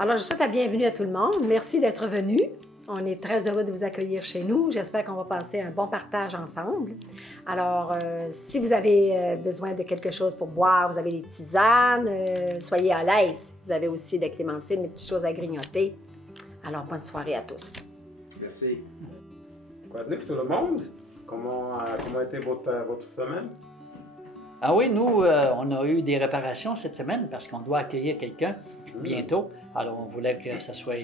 Alors, je souhaite la bienvenue à tout le monde. Merci d'être venu. On est très heureux de vous accueillir chez nous. J'espère qu'on va passer un bon partage ensemble. Alors, si vous avez besoin de quelque chose pour boire, vous avez des tisanes, soyez à l'aise. Vous avez aussi des clémentines, des petites choses à grignoter. Alors, bonne soirée à tous. Merci. Quoi de neuf tout le monde? Comment a été votre semaine? Ah oui, nous, on a eu des réparations cette semaine parce qu'on doit accueillir quelqu'un bientôt. Alors, on voulait que ça soit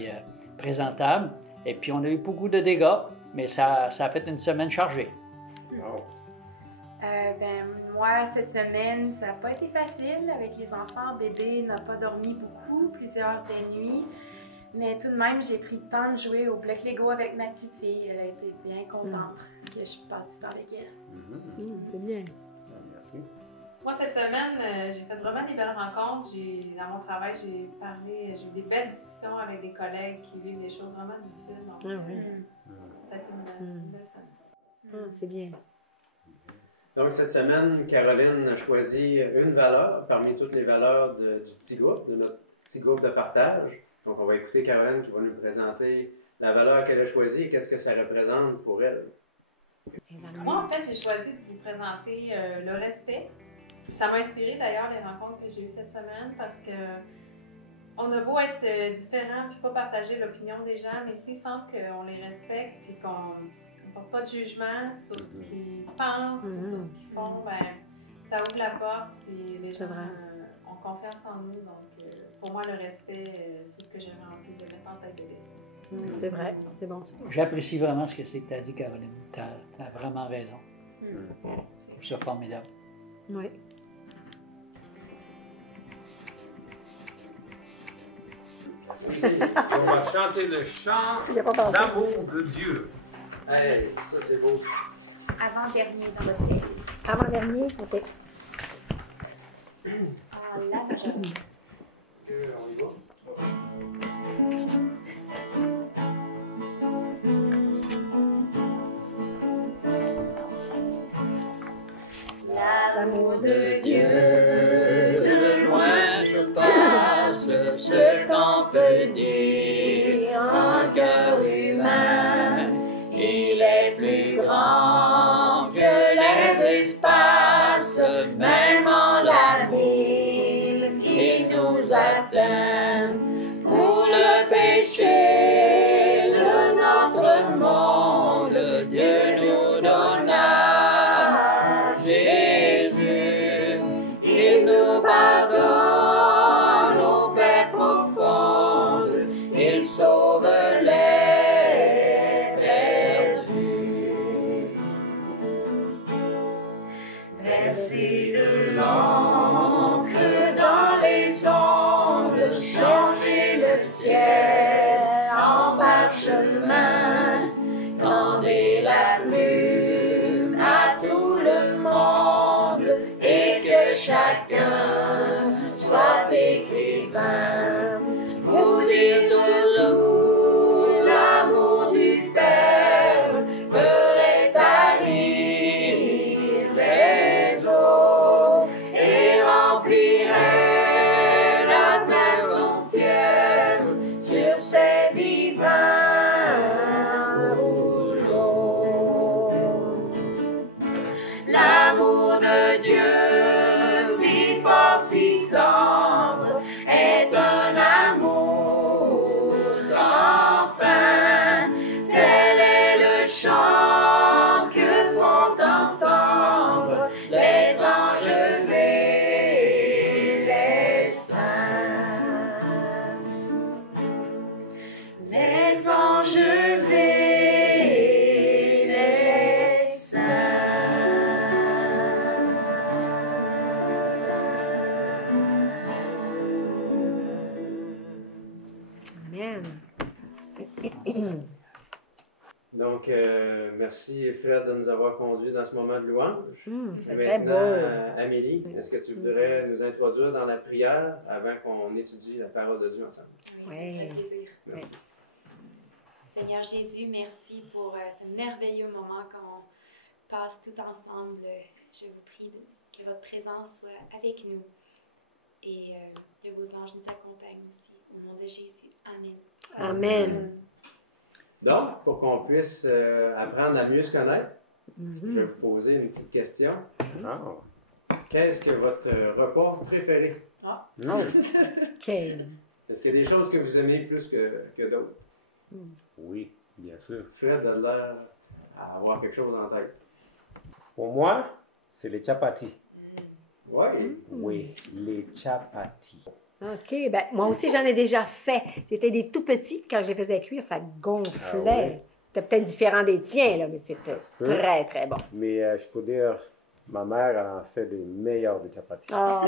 présentable. Et puis, on a eu beaucoup de dégâts, mais ça a fait une semaine chargée. Wow. Moi, cette semaine, ça n'a pas été facile avec les enfants. Bébé n'a pas dormi beaucoup, plusieurs des nuits. Mais tout de même, j'ai pris le temps de jouer au bloc Lego avec ma petite fille. Elle a été bien contente que je passe du temps avec elle. C'est bien. Merci. Moi, cette semaine, j'ai fait vraiment des belles rencontres. Dans mon travail, j'ai eu des belles discussions avec des collègues qui vivent des choses vraiment difficiles. Donc, ça a été une belle semaine. C'est bien. Donc, cette semaine, Caroline a choisi une valeur parmi toutes les valeurs du petit groupe, de notre petit groupe de partage. Donc, on va écouter Caroline qui va nous présenter la valeur qu'elle a choisie et qu'est-ce que ça représente pour elle. Moi, en fait, j'ai choisi de vous présenter le respect. Ça m'a inspiré d'ailleurs les rencontres que j'ai eues cette semaine parce que on a beau être différents et pas partager l'opinion des gens, mais s'ils sentent qu'on les respecte et qu'on ne porte pas de jugement sur ce qu'ils pensent ou sur ce qu'ils font, ben, ça ouvre la porte et les gens ont confiance en nous. Donc, pour moi, le respect, c'est ce que j'avais envie de mettre en tête de liste. C'est vrai, c'est bon. J'apprécie vraiment ce que tu as dit, Caroline. Tu as vraiment raison. C'est formidable. Oui. On va chanter le chant d'amour de Dieu. Hey, ça c'est beau. Avant-dernier dans votre tête. Avant-dernier, OK. La majeur. On y va? L'amour de Dieu, de loin surpasse ce qu'on peut dire. Un cœur humain, il est plus grand que les espaces, même en l'abîme, il nous atteint. Pour le péché de notre monde, Dieu nous donna Jésus. Il nous pardonne nos paix profondes, il sauve les perdus. Versez de l'encre dans les ondes, changez le ciel en parchemin, tendez la plume à tout le monde et que chacun soit écrivain. Vous dire toujours l'amour du Père ferait tarir les eaux et remplirait la terre entière sur ses divins rouleaux. L'amour de Dieu, si fort, si tendre, est un amour sans fin. Tel est le chant que font entendre les anges et les saints. Les anges et les Amen. Donc, merci Fred de nous avoir conduits dans ce moment de louange. C'est très beau. Amélie, est-ce que tu voudrais nous introduire dans la prière avant qu'on étudie la parole de Dieu ensemble? Oui, ça fait plaisir. Merci. Seigneur Jésus, merci pour ce merveilleux moment qu'on passe tout ensemble. Je vous prie que votre présence soit avec nous et que vos anges nous accompagnent aussi. Au nom de Jésus. Amen. Amen. Donc, pour qu'on puisse apprendre à mieux se connaître, je Mhm. vais vous poser une petite question. Ah. Qu'est-ce que votre repas préféré? Non. OK. Est-ce qu'il y a des choses que vous aimez plus que d'autres? Oui, bien sûr. Fred a l'air à avoir quelque chose en tête. Pour moi, c'est les chapatis. Oui. Oui, les chapatis. OK. Ben, moi aussi, j'en ai déjà fait. C'était des tout petits. Quand je les faisais cuire, ça gonflait. Ah oui? C'était peut-être différent des tiens, là, mais c'était Ça se peut. très, très bon. Mais je peux dire, ma mère, elle en fait des meilleurs des chapatis. Ah,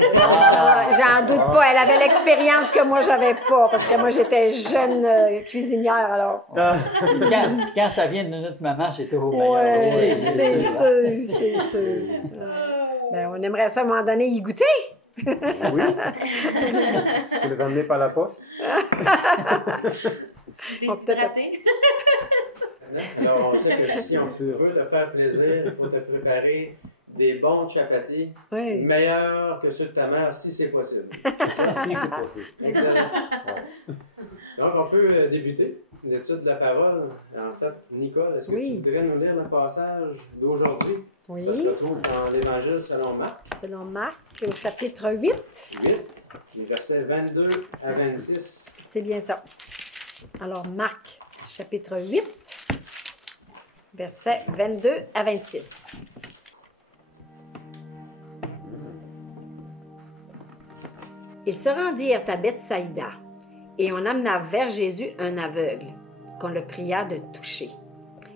j'en doute pas. Elle avait l'expérience que moi, j'avais pas, parce que moi, j'étais jeune cuisinière, alors. Quand ça vient de notre maman, c'est toujours meilleur. Oui, aussi. c'est sûr, c'est sûr. Ben, on aimerait ça, à un moment donné, y goûter. Oui. Je peux les ramener par la poste. On peut peut-être- Déshydraté. Alors, on sait que si on veut te faire plaisir, il faut te préparer des bons chapatis, Oui. meilleurs que ceux de ta mère, si c'est possible. Si c'est possible. Excellent. Ouais. Donc, on peut débuter l'étude de la parole. En fait, Nicole, est-ce que Oui. tu voudrais nous lire le passage d'aujourd'hui? Ça se Oui, retrouve dans l'Évangile selon Marc selon Marc, au chapitre 8, 8, les versets 22 à 26. c'est bien ça. Alors, Marc, chapitre 8, versets 22 à 26. Ils se rendirent à Bethsaïda, et on amena vers Jésus un aveugle, qu'on le pria de toucher.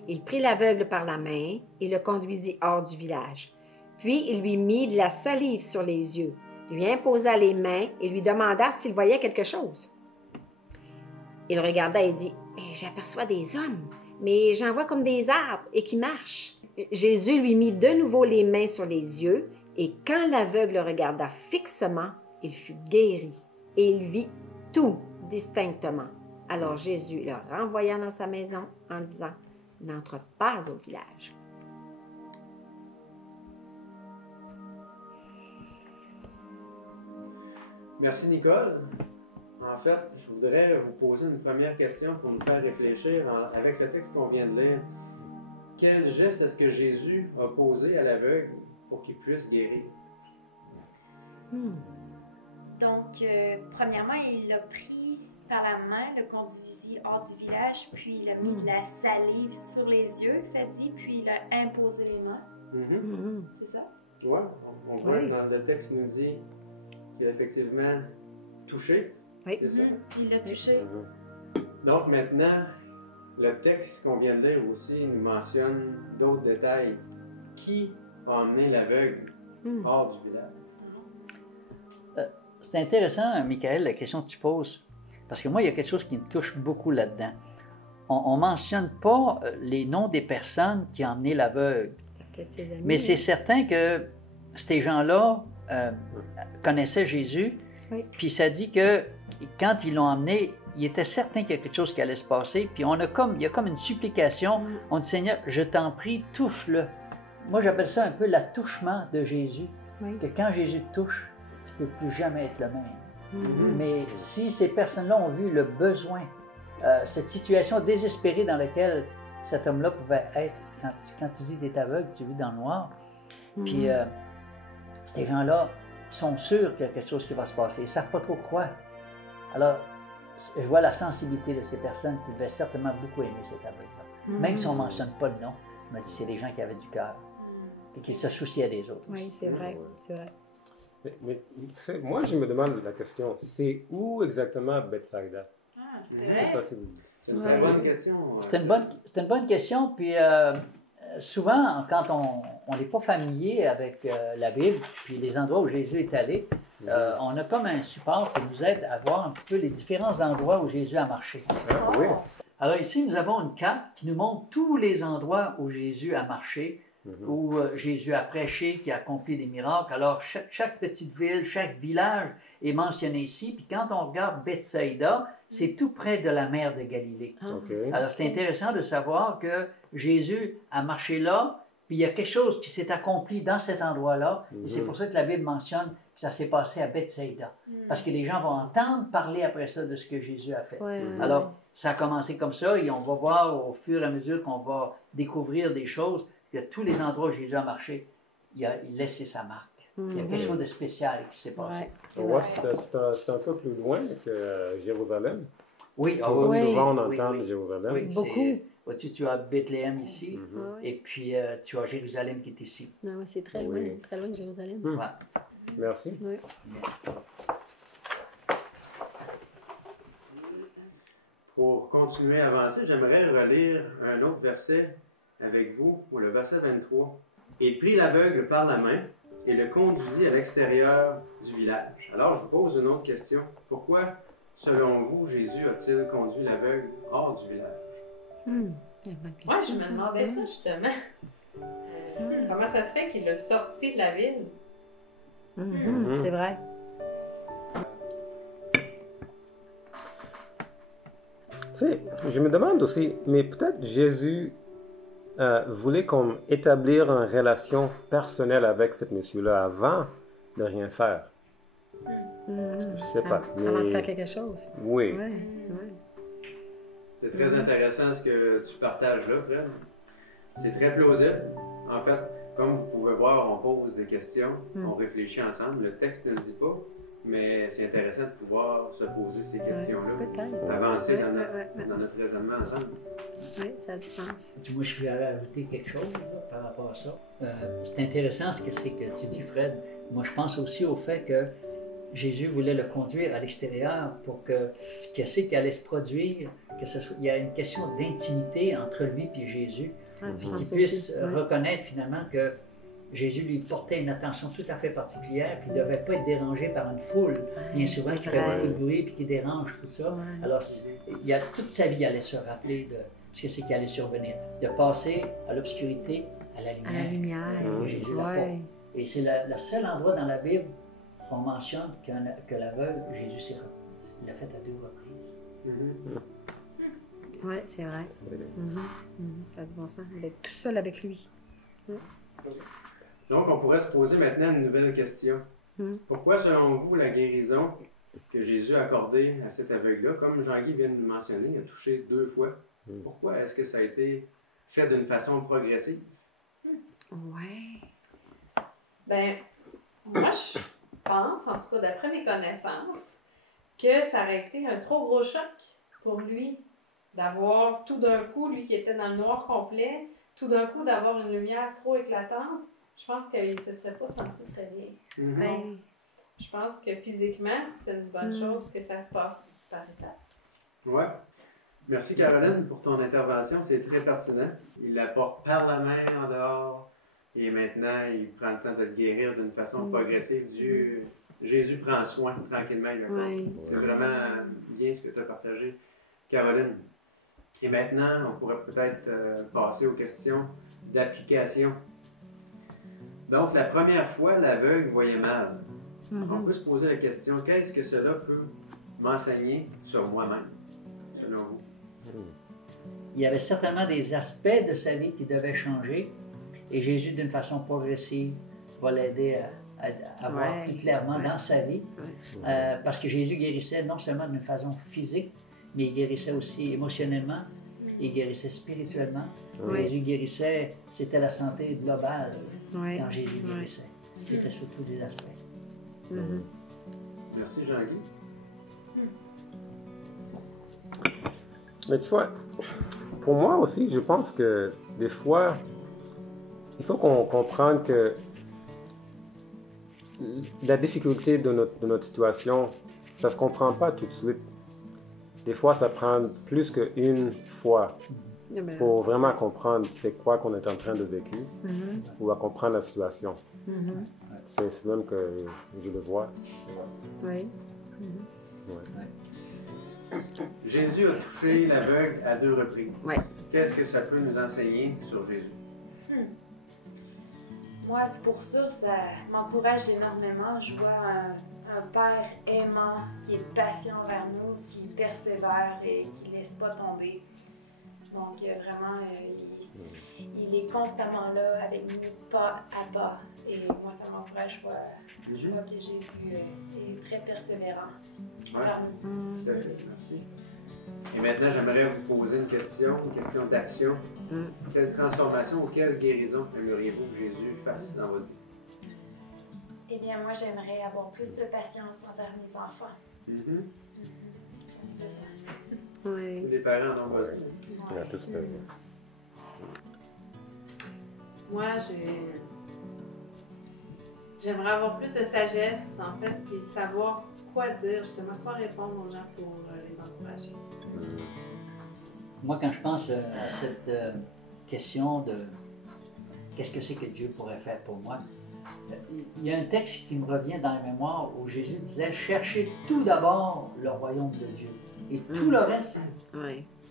Il prit l'aveugle par la main et le conduisit hors du village. Puis il lui mit de la salive sur les yeux, lui imposa les mains et lui demanda s'il voyait quelque chose. Il regarda et dit, « J'aperçois des hommes, mais j'en vois comme des arbres et qui marchent. » Jésus lui mit de nouveau les mains sur les yeux, et quand l'aveugle le regarda fixement, il fut guéri, et il vit tout distinctement. Alors Jésus le renvoya dans sa maison en disant, « N'entre pas au village. » Merci, Nicole. En fait, je voudrais vous poser une première question pour nous faire réfléchir avec le texte qu'on vient de lire. Quel geste est-ce que Jésus a posé à l'aveugle pour qu'il puisse guérir? Donc, premièrement, il l'a pris par la main, le conduisit hors du village, puis il a mis de la salive sur les yeux, ça dit, puis il a imposé les mains. Mhm. C'est ça? Ouais, on voit Oui. que dans le texte nous dit qu'il a effectivement touché. Oui. C'est ça? Il l'a touché. Donc maintenant, le texte qu'on vient de lire aussi nous mentionne d'autres détails. Qui a emmené l'aveugle hors du village? C'est intéressant, Michael, la question que tu poses, parce que moi, il y a quelque chose qui me touche beaucoup là-dedans. On ne mentionne pas les noms des personnes qui ont emmené l'aveugle, Peut-être ses amis. mais c'est certain que ces gens-là connaissaient Jésus, Oui. puis ça dit que quand ils l'ont emmené, il était certain qu'il y a quelque chose qui allait se passer, puis il y a comme une supplication. On dit, Seigneur, je t'en prie, touche-le. Moi, j'appelle ça un peu l'attouchement de Jésus, Oui. que quand Jésus te touche, tu ne peux plus jamais être le même. Mhm. Mais si ces personnes-là ont vu le besoin, cette situation désespérée dans laquelle cet homme-là pouvait être, quand tu dis t'es aveugle, tu vis dans le noir, puis ces gens-là sont sûrs qu'il y a quelque chose qui va se passer, ils ne savent pas trop quoi. Alors, je vois la sensibilité de ces personnes qui devaient certainement beaucoup aimer cet aveugle-là. Même si on ne mentionne pas le nom, on m'a dit c'est des gens qui avaient du cœur et qui se souciaient des autres. Oui, c'est vrai, c'est vrai. Mais, tu sais, moi, je me demande la question, c'est où exactement Bethsaïda? Ah, Mhm. c'est Je sais vrai. pas si vous- C'est une Ouais. bonne question. C'est une bonne question, puis souvent, quand on n'est pas familier avec la Bible, puis les endroits où Jésus est allé, on a comme un support qui nous aide à voir un petit peu les différents endroits où Jésus a marché. Ah, oui. Alors ici, nous avons une carte qui nous montre tous les endroits où Jésus a marché, où Jésus a prêché, qui a accompli des miracles. Alors chaque petite ville, chaque village est mentionné ici. Puis quand on regarde Bethsaïda, c'est tout près de la mer de Galilée. OK. Alors c'est intéressant de savoir que Jésus a marché là, puis il y a quelque chose qui s'est accompli dans cet endroit-là. Et c'est pour ça que la Bible mentionne que ça s'est passé à Bethsaïda. Parce que les gens vont entendre parler après ça de ce que Jésus a fait. Ouais, ouais, Alors, ça a commencé comme ça et on va voir au fur et à mesure qu'on va découvrir des choses, que tous les endroits où Jésus a marché, il a laissé sa marque. Il y a quelque chose de spécial qui s'est passé. ouais. C'est un peu plus loin que Jérusalem. Oui, Souvent, on oui, entend oui. Jérusalem. Oui, Beaucoup. Vois-tu, tu as Bethléem ici, Ouais. et puis tu as Jérusalem qui est ici. Non, ouais, c'est très Oui. loin de Jérusalem. Hmm. Ouais. Merci. Ouais. Pour continuer à avancer, j'aimerais relire un autre verset avec vous, ou le verset 23. « Il prit l'aveugle par la main et le conduisit à l'extérieur du village. » Alors, je vous pose une autre question. Pourquoi, selon vous, Jésus a-t-il conduit l'aveugle hors du village? C'est une bonne Moi, question, je me ça. demandais ça justement. Comment ça se fait qu'il l'a sorti de la ville? C'est vrai. Tu sais, je me demande aussi, mais peut-être Jésus voulait comme établir une relation personnelle avec cet monsieur-là avant de rien faire. Je sais pas. Avant de mais- faire quelque chose. Oui. Ouais. C'est très intéressant ce que tu partages là, Fred. C'est très plausible. En fait, comme vous pouvez voir, on pose des questions, on réfléchit ensemble. Le texte ne le dit pas, mais c'est intéressant de pouvoir se poser ces questions-là. Peut-être. Avancer Ouais, dans, ouais, ouais. dans notre raisonnement ensemble. Oui, ça a du sens. Moi, je voulais ajouter quelque chose là, par rapport à ça. C'est intéressant ce que c'est que tu dis, Fred. Moi, je pense aussi au fait que Jésus voulait le conduire à l'extérieur pour que ce qui allait se produire, il y a une question d'intimité entre lui et Jésus, Ouais, je qu'il pense puisse aussi. Ouais. reconnaître finalement que Jésus lui portait une attention tout à fait particulière, puis il ne devait pas être dérangé par une foule, bien souvent, c'est qui fait vrai. beaucoup de bruit puis qui dérange tout ça. Ouais. Alors, toute sa vie, il allait se rappeler de ce que c'est qui allait survenir, de passer à l'obscurité à la À la lumière. lumière. Jésus l'a Ouais. pas. Et c'est le seul endroit dans la Bible qu'on mentionne que l'aveugle, Jésus l'a fait à 2 reprises. Oui, c'est vrai. Ça a du bon sens. D'être tout seul avec lui. Donc, on pourrait se poser maintenant une nouvelle question. Pourquoi, selon vous, la guérison que Jésus a accordée à cet aveugle-là, comme Jean-Guy vient de le mentionner, il a touché 2 fois, pourquoi est-ce que ça a été fait d'une façon progressive? Oui. Ben, moi, je pense, en tout cas d'après mes connaissances, que ça aurait été un trop gros choc pour lui d'avoir tout d'un coup, lui qui était dans le noir complet, tout d'un coup d'avoir une lumière trop éclatante. Je pense qu'il ne se serait pas senti très bien. Ben, Je pense que physiquement, c'était une bonne chose que ça se passe par étapes. Oui. Merci Caroline pour ton intervention, c'est très pertinent. Il la porte par la main en dehors et maintenant il prend le temps de le guérir d'une façon progressive. Jésus prend soin tranquillement. Oui. C'est vraiment bien ce que tu as partagé, Caroline. Et maintenant, on pourrait peut-être passer aux questions d'application. Donc, la première fois, l'aveugle voyait mal. On peut se poser la question, qu'est-ce que cela peut m'enseigner sur moi-même, selon vous? Il y avait certainement des aspects de sa vie qui devaient changer, et Jésus, d'une façon progressive, va l'aider à voir plus clairement dans sa vie, parce que Jésus guérissait non seulement d'une façon physique, mais il guérissait aussi émotionnellement, il guérissait spirituellement. Jésus guérissait, c'était la santé globale quand Jésus guérissait. C'était sur tous les aspects. Merci Jean-Guy. Mais tu vois, pour moi aussi, je pense que des fois, il faut qu'on comprenne que la difficulté de notre situation, ça ne se comprend pas tout de suite. Des fois, ça prend plus qu'une fois pour vraiment comprendre c'est quoi qu'on est en train de vivre ou à comprendre la situation. C'est même que je le vois. Oui. Jésus a touché l'aveugle à 2 reprises. Oui. Qu'est-ce que ça peut nous enseigner sur Jésus? Moi, pour ça m'encourage énormément. Je vois un père aimant, qui est patient envers nous, qui persévère et qui ne laisse pas tomber. Donc, vraiment, il est constamment là avec nous, pas à pas. Et moi, ça m'encourage. Je vois que Jésus est très persévérant. Oui, tout à fait. Merci. Et maintenant, j'aimerais vous poser une question d'action. Quelle transformation ou quelle guérison aimeriez-vous que Jésus fasse dans votre vie? Eh bien, moi, j'aimerais avoir plus de patience envers mes enfants. Oui. Les parents en ont besoin. On a tous besoin. Moi, j'aimerais avoir plus de sagesse, en fait, et savoir quoi dire, justement, quoi répondre aux gens pour les encourager. Moi, quand je pense à cette question de qu'est-ce que c'est que Dieu pourrait faire pour moi, il y a un texte qui me revient dans la mémoire où Jésus disait « Cherchez tout d'abord le royaume de Dieu et tout le reste,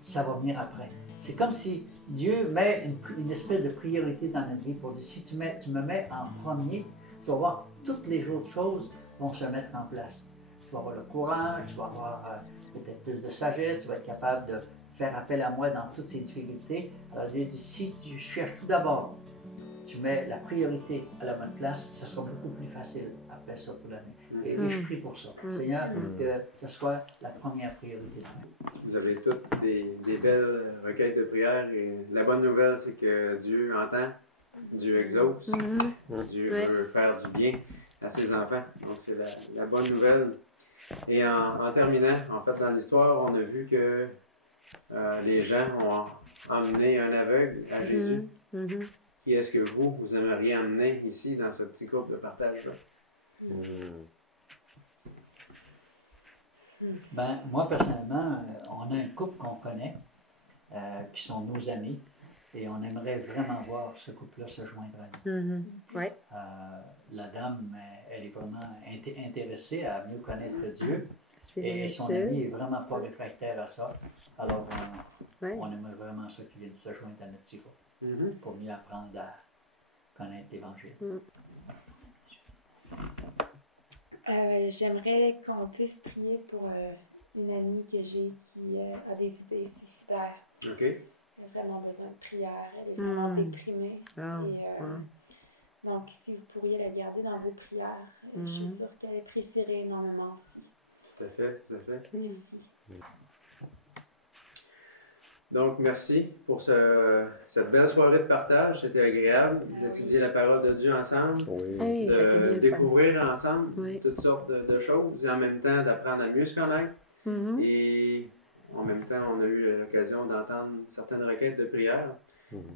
ça va venir après. » C'est comme si Dieu met une espèce de priorité dans notre vie pour dire « Si tu me mets en premier, tu vas voir toutes les autres choses vont se mettre en place. Tu vas avoir le courage, tu vas avoir peut-être plus de sagesse, tu vas être capable de faire appel à moi dans toutes ces difficultés. » Alors Dieu dit « Si tu cherches tout d'abord, tu mets la priorité à la bonne place, ce sera beaucoup plus facile après ça pour l'année. » Et je prie pour ça. Seigneur, que ce soit la première priorité. Vous avez toutes des belles requêtes de prière et la bonne nouvelle, c'est que Dieu entend, Dieu exauce, Dieu veut faire du bien à ses enfants. Donc c'est la bonne nouvelle. Et en terminant, en fait, dans l'histoire, on a vu que les gens ont emmené un aveugle à Jésus. Qui est-ce que vous aimeriez emmener ici dans ce petit groupe de partage-là? Ben, moi, personnellement, on a un couple qu'on connaît, qui sont nos amis, et on aimerait vraiment voir ce couple-là se joindre à nous. La dame, elle est vraiment intéressée à mieux connaître Dieu, et son ami est vraiment pas réfractaire à ça. Alors, on aimerait vraiment ça qu'ils viennent se joindre à notre petit groupe, pour mieux apprendre à connaître l'Évangile. J'aimerais qu'on puisse prier pour une amie que j'ai qui a des idées suicidaires. Elle a vraiment besoin de prière. Elle est vraiment déprimée. Donc, si vous pourriez la garder dans vos prières, je suis sûre qu'elle apprécierait énormément aussi. Tout à fait, tout à fait. Merci. Donc, merci pour cette belle soirée de partage. C'était agréable d'étudier la parole de Dieu ensemble, de découvrir ensemble toutes sortes de choses, et en même temps d'apprendre à mieux se connaître. Et en même temps, on a eu l'occasion d'entendre certaines requêtes de prière.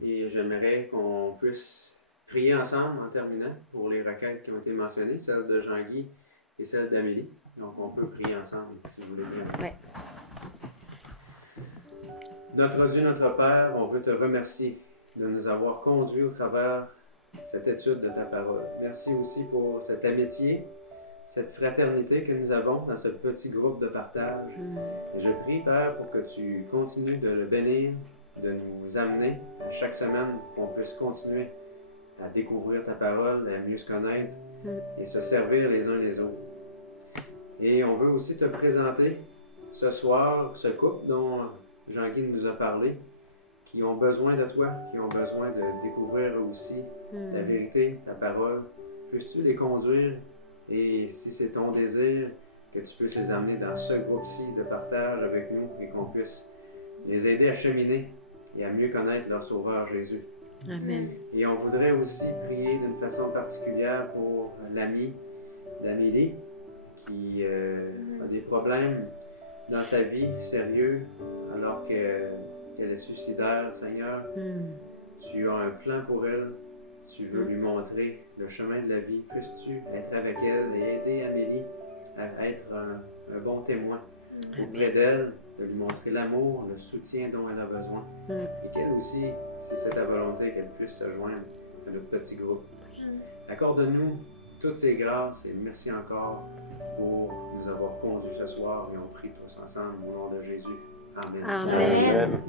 Et j'aimerais qu'on puisse prier ensemble en terminant pour les requêtes qui ont été mentionnées, celle de Jean-Guy et celle d'Amélie. Donc, on peut prier ensemble, si vous voulez bien. Notre Dieu, notre Père, on veut te remercier de nous avoir conduits au travers cette étude de ta parole. Merci aussi pour cette amitié, cette fraternité que nous avons dans ce petit groupe de partage. Et je prie, Père, pour que tu continues de le bénir, de nous amener à chaque semaine, qu'on puisse continuer à découvrir ta parole, à mieux se connaître et se servir les uns les autres. Et on veut aussi te présenter ce soir ce couple dont Jean-Guy nous a parlé, qui ont besoin de toi, qui ont besoin de découvrir aussi la vérité, ta parole. Puisses-tu les conduire et si c'est ton désir, que tu puisses les amener dans ce groupe-ci de partage avec nous et qu'on puisse les aider à cheminer et à mieux connaître leur Sauveur Jésus. Amen. Et on voudrait aussi prier d'une façon particulière pour l'ami d'Amélie qui a des problèmes dans sa vie sérieux alors qu'elle est suicidaire. Seigneur, tu as un plan pour elle, tu veux lui montrer le chemin de la vie. Puisses-tu être avec elle et aider Amélie à être un bon témoin auprès d'elle, de lui montrer l'amour, le soutien dont elle a besoin. Et qu'elle aussi, si c'est ta volonté, qu'elle puisse se joindre à notre petit groupe. Accorde-nous toutes ces grâces et merci encore pour nous avoir conduits ce soir et on prie tous ensemble au nom de Jésus. Amen. Amen. Amen.